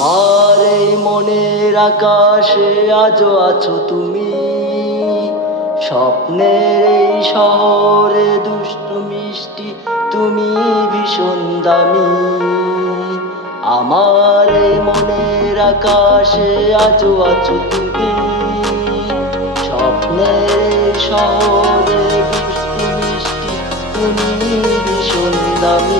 আমার এই মনের আকাশে আজও আছো তুমি, স্বপ্নের এই শহরে দুষ্টু মিষ্টি তুমি ভীষণ দামি। আমার এই মনের আকাশে আজও আছো তুমি, স্বপ্নের এই শহরে দুষ্টু মিষ্টি তুমি ভীষণ দামি।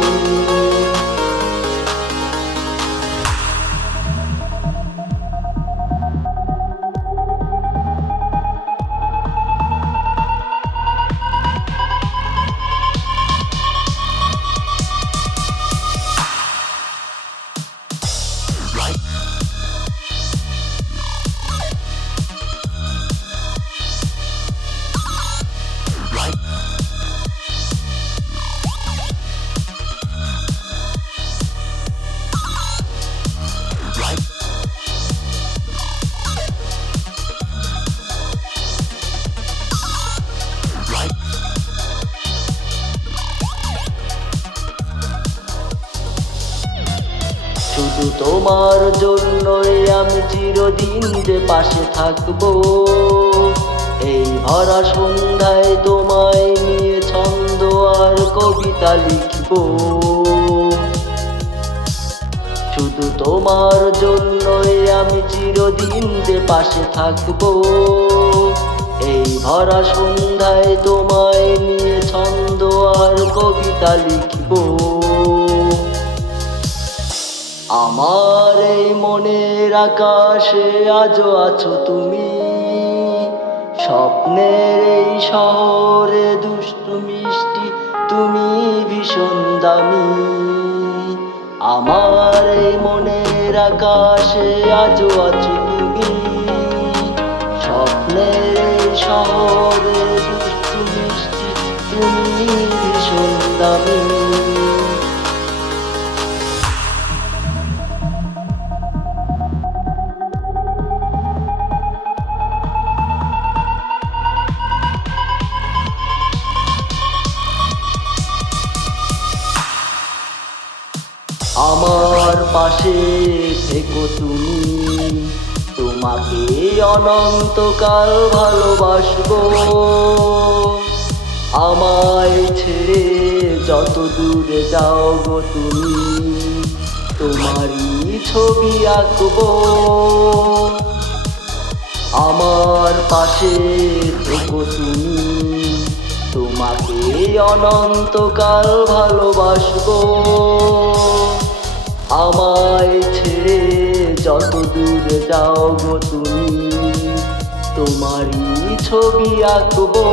শুধু তোমার জন্যই আমি চিরদিন যে পাশে থাকবো, এই ভরা সন্ধ্যায় তোমায় নিয়ে ছন্দ আর কবিতা লিখবো। শুধু তোমার জন্যই আমি চিরদিন যে পাশে থাকবো, এই ভরা সন্ধ্যায় তোমায় নিয়ে ছন্দ আর কবিতা লিখবো। আমার এই মনের আকাশে আজও আছো তুমি, স্বপ্নের এই শহরে দুষ্টু মিষ্টি তুমি ভীষণ দামি। আমার এই মনের আকাশে আজও আছো তুমি, স্বপ্নের এই শহরে দুষ্টু মিষ্টি তুমি ভীষণ দামি। আমার পাশে থেকো তুমি, তোমাকে অনন্তকাল ভালোবাসবো। আমায় ছেড়ে যত দূরে যাও গো তুমি, তোমারই ছবি আঁকবো। আমার পাশে থেকো তুমি, তোমাকে অনন্তকাল ভালোবাসবো। আমায় ছেড়ে যত দূরে যাও গো তুমি, তোমারই ছবি আঁকবো।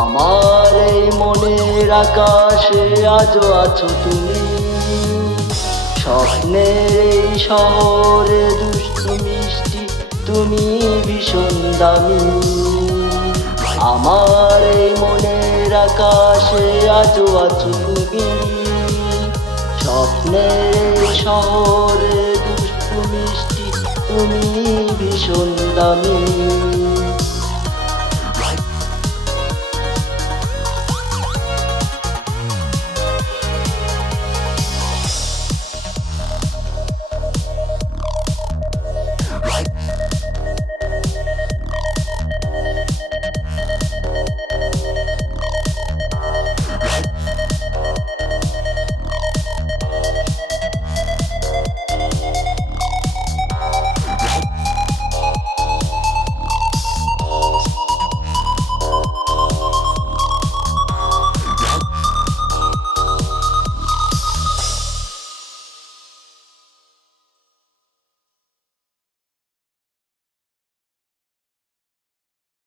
আমার এই মনের আকাশে আজও আছো তুমি, স্বপ্নের এই শহরে দুষ্টু মিষ্টি তুমি ভীষণ দামি। আমার এই মনের আকাশে আজও আছো তুমি, স্বপ্নের এই শহরে দুষ্টু মিষ্টি তুমি ভীষণ দামি।